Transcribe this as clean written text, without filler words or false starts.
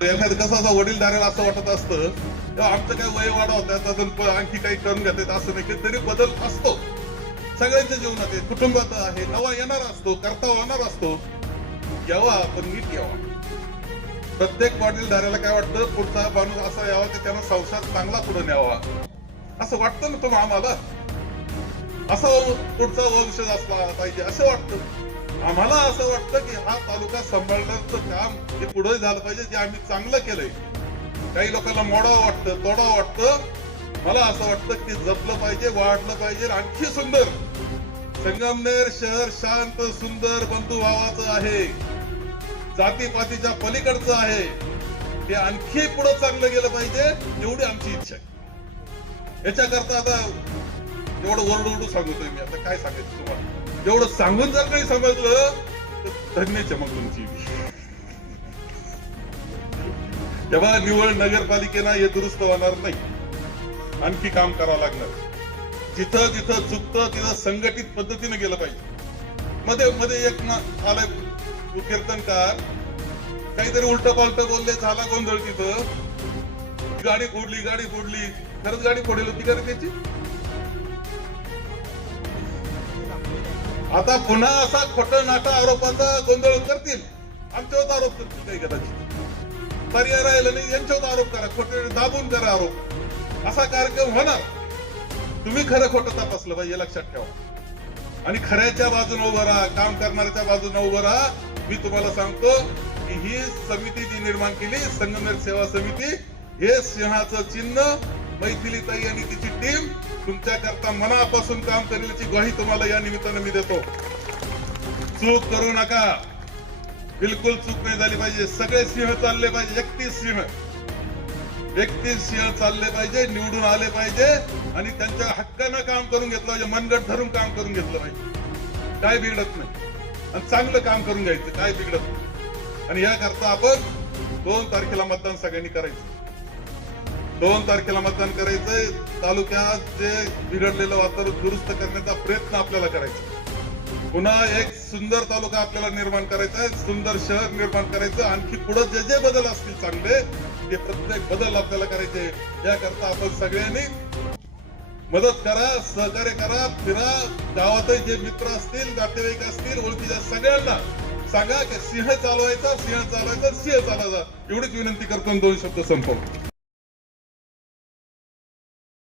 एखादं कसं असं वडीलधाऱ्याला असं वाटत असतं तेव्हा आमचं काय वय वाढवतात अजून आणखी काही करून घेतात असं नाही तरी बदल असतो सगळ्यांच्या जीवनात आहे, कुटुंबात आहे, नवा येणार असतो, करता होणार असतो. यावा पण नीट यावा. प्रत्येक वडीलधाऱ्याला काय वाटतं पुढचा माणूस असा यावा की त्यानं संसार चांगला पुढे न्यावा असं वाटतं ना तुम्हाला आम्हाला. असा पुढचा वंशज असला पाहिजे असं वाटतं आम्हाला. असं वाटतं की हा तालुका सांभाळण्याचं काम हे पुढे झालं पाहिजे जे आम्ही चांगलं केलंय. काही लोकांना मोडावं वाटतं, तोडावं वाटतं. मला असं वाटतं की जपलं पाहिजे, वाढलं पाहिजे. आणखी सुंदर संगमनेर शहर शांत सुंदर बंधुभावाचं आहे, जातीपातीच्या पलीकडचं आहे. ते आणखी पुढे चांगलं गेलं पाहिजे एवढी आमची इच्छा आहे. याच्याकरता आता एवढं ओरडू सांगतोय मी. आता काय सांगायचं तुम्हाला. एवढं सांगून जर काही समजलं तर धन्यच मग तुमची. तेव्हा निवड नगरपालिकेला हे दुरुस्त होणार नाही, आणखी काम करावं लागणार. जिथं जिथं चुकतं तिथं संघटित पद्धतीने गेलं पाहिजे. मध्ये मध्ये एक आलाय कीर्तनकार काहीतरी उलट पालट बोलले, झाला गोंधळ. तिथं गाडी फोडली. खरंच गाडी फोडेल होती का रे त्याची. आता पुन्हा असा खोटा नाटा आरोपाचा गोंधळ करतील, आमच्यावर आरोप करतील काही कदाचित. पर्याय राहिला नाही, यांच्यावर आरोप करा, खोटे दाबून करा आरोप. असा कार्यक्रम होणार. तुम्ही खरं खोटं तपासलं पाहिजे लक्षात ठेवा. आणि खऱ्याच्या बाजूने उभं राहा, काम करणाऱ्याच्या बाजूने उभं राहा. मी तुम्हाला सांगतो की ही समिती जी निर्माण केली संगमनेर सेवा समिती, हे सिंहाचं चिन्ह मैथिलीताई आणि तिची टीम तुमच्या करता मनापासून काम करण्याची ग्वाही तुम्हाला या निमित्तानं मी देतो. चूक करू नका, बिलकुल चूक नाही झाली पाहिजे. सगळे सिंह चालले पाहिजे, 31 सिंह चालले पाहिजे, निवडून आले पाहिजे आणि त्यांच्या हक्कानं काम करून घेतलं पाहिजे. मनगट धरून काम करून घेतलं पाहिजे. काय बिघडत नाही आणि चांगलं काम करून घ्यायचं, काय बिघडत नाही. आणि याकरता आपण 2 तारखेला मतदान सगळ्यांनी करायचं. 2 तारखेला मतदान करायचंय. तालुक्यात जे बिघडलेलं वातावरण दुरुस्त करण्याचा प्रयत्न आपल्याला करायचा. पुन्हा एक सुंदर तालुका आपल्याला निर्माण करायचा आहे, सुंदर शहर निर्माण करायचं. आणखी पुढे जे जे बदल असतील चांगले ते प्रत्येक बदल आपल्याला करायचे. याकरता आपण सगळ्यांनी मदत करा, सहकार्य करा, फिरा. गावातही जे मित्र असतील, नातेवाईक असतील, ओळखीच्या सगळ्यांना सांगा की सिंह चालवायचा. एवढीच विनंती करतो. 2 शब्द संपवतो.